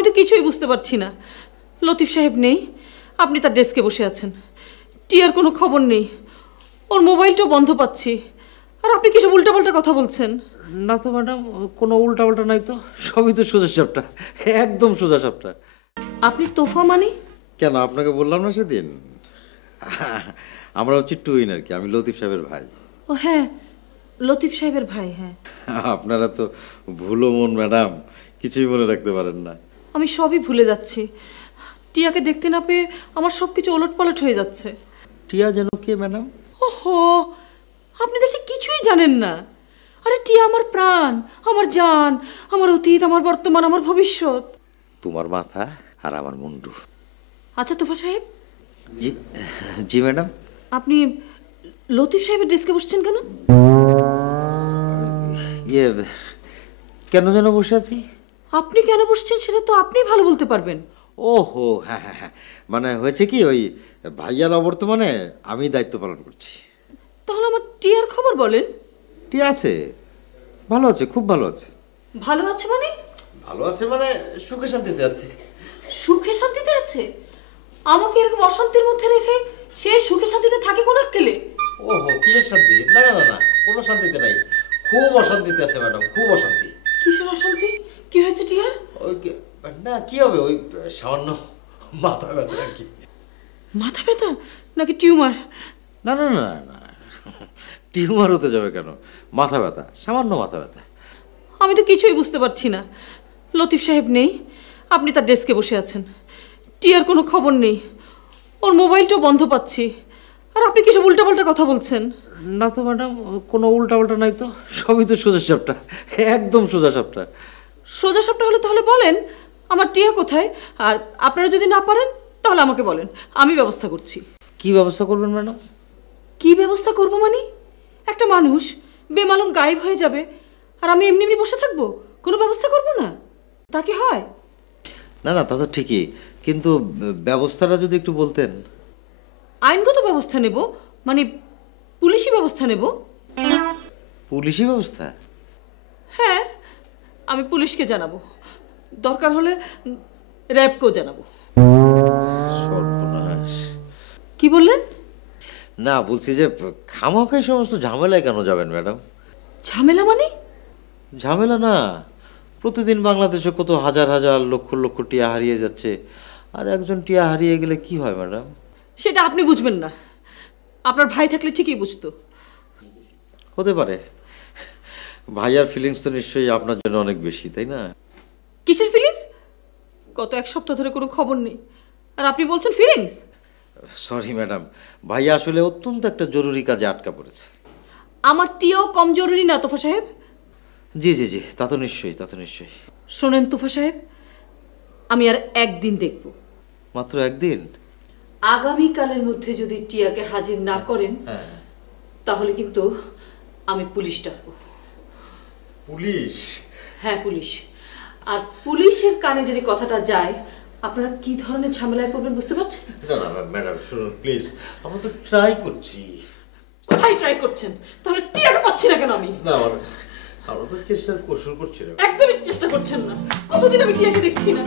আমি তো কিছুই বুঝতে পারছি না। লতিফ সাহেব নেই, আপনি তার ডেস্কে বসে আছেন। টিয়ার কোনো খবর নেই, ওর মোবাইলটাও বন্ধ পাচ্ছি। আর আপনি কিসব উল্টাপাল্টা কথা বলছেন? না তো ম্যাডাম, কোনো উল্টাপাল্টা নাই তো, সবই তো সোজা সাপটা, একদম সোজা সাপটা। আপনি তোফা মানে? কেন, আপনাকে বললাম না সেদিন আমরা হচ্ছে টুইন আর কি। আমি লতিফ সাহেবের ভাই। ও হ্যাঁ, লতিফ সাহেবের ভাই। হ্যাঁ, আপনারা তো ভুলো মন ম্যাডাম, কিছুই মনে রাখতে পারেন না। আমি সবই ভুলে যাচ্ছি। টিয়াকে দেখতে না পেয়ে আমার সব কিছু ওলটপালট হয়ে যাচ্ছে। টিয়া যেন কে ম্যাডাম? ওহো, আপনি দেখছি কিছুই জানেন না। আরে টিয়া আমার প্রাণ, আমার জান, আমার অতীত, আমার বর্তমান, আমার ভবিষ্যৎ। তোমার মাথা আর আমার মুন্ডু। আচ্ছা তোফা সাহেব। জি জি ম্যাডাম। আপনি লতিফ সাহেবের ডেস্কে বসছেন কেন? ইয়ে, কেন যেন বসে আছি? আপনি কেন বসছেন সেটা তো আপনি ভালো বলতে পারবেন। ওহো হ্যাঁ হ্যাঁ হ্যাঁ, মানে হয়েছে কি, ওই ভাইয়ার অবর্তমানে আমি দায়িত্ব পালন করছি। তাহলে আমার টিয়ার খবর বলেন। টিয়া আছে, ভালো আছে, খুব ভালো আছে। ভালো আছে মানে? ভালো আছে মানে সুখে শান্তিতে আছে। সুখে শান্তিতে আছে? আমাকে এরকম অশান্তির মধ্যে রেখে সে সুখে শান্তিতে থাকে কোন আক্কেলে? ওহো, কিসের শান্তি? না না না না, কোনো শান্তিতে নাই, খুব অশান্তিতে আছে ম্যাডাম, খুব অশান্তি। কিসের অশান্তি? কি হয়েছে টিয়ার? ওই না, কি হবে, ওই সামান্য মাথা ব্যথা আর কি। মাথা ব্যথা নাকি টিউমার? না না না না, টিউমার হতে যাবে কেন, মাথা ব্যথা, সামান্য মাথা ব্যথা। আমি তো কিছুই বুঝতে পারছি না। লতিফ সাহেব নেই, আপনি তার ডেস্কে বসে আছেন। টিয়ার কোনো খবর নেই, ওর মোবাইলটাও বন্ধ পাচ্ছি। আর আপনি কিসব উল্টাপাল্টা কথা বলছেন? না তো ম্যাডাম, কোনো উল্টাপাল্টা নাই তো, সবই তো সোজা সাপটা, একদম সোজা সাপটা। সোজা সাপটা হলে তাহলে বলেন আমার টিয়া কোথায়? আর আপনারা যদি না পারেন তাহলে আমাকে বলেন, আমি ব্যবস্থা করছি। কি ব্যবস্থা করবেন ম্যাডাম? কি ব্যবস্থা করব মানে? একটা মানুষ বেমালুম গায়েব হয়ে যাবে আর আমি এমনি এমনি বসে থাকবো, কোনো ব্যবস্থা করব না? তা কি হয়? না না, তা তো ঠিকই, কিন্তু ব্যবস্থাটা যদি একটু বলতেন। আইনগত ব্যবস্থা নেব মানে পুলিশি ব্যবস্থা নেব। পুলিশি ব্যবস্থা? হ্যাঁ, আমি পুলিশকে জানাবো, দরকার হলে র্যাবকেও জানাবো। সর্বনাশ। কি বললেন? না, বলছি যে খামাখাই সমস্ত ঝামেলায় কেন যাবেন ম্যাডাম? ঝামেলা মানে? ঝামেলা না, প্রতিদিন বাংলাদেশে কত হাজার হাজার লক্ষ লক্ষ টিয়া হারিয়ে যাচ্ছে, আর একজন টিয়া হারিয়ে গেলে কি হয় ম্যাডাম? সেটা আপনি বুঝবেন না, আপনার ভাই থাকলে ঠিকই বুঝতো। হতে পারে, ভাইয়ার ফিলিংস তো নিশ্চয়ই আপনার জন্য অনেক বেশি, তাই না? কিসের ফিলিংস? গত এক সপ্তাহ ধরে কোনো খবর নেই, আর আপনি বলছেন ফিলিংস? সরি ম্যাডাম, ভাইয়া আসলে অত্যন্ত একটা জরুরি কাজে আটকা পড়েছে। আমার টিয়াও কম জরুরি না তোফা সাহেব। জি জি জি, তা তো নিশ্চয়ই, তা তো নিশ্চয়ই। শোনেন তোফা সাহেব, আমি আর একদিন দেখব। মাত্র একদিন? আগামীকালের মধ্যে যদি টিয়াকে হাজির না করেন তাহলে কিন্তু আমি পুলিশ ডাকবো। পুলিশ? হ্যাঁ পুলিশ। আর পুলিশের কানে যদি কথাটা যায় আপনারা কি ধরনের ঝামেলায় পড়বেন বুঝতে পারছেন? না না ম্যাডাম, শুনুন প্লিজ, আমরা তো ট্রাই করছি। কোথায় ট্রাই করছেন? তাহলে টিয়াকে পাচ্ছি না কেন আমি? না, আমরা তো চেষ্টার কৌশল করছি। একদমই চেষ্টা করছেন না। কতদিন আমি টিয়াকে দেখছি না।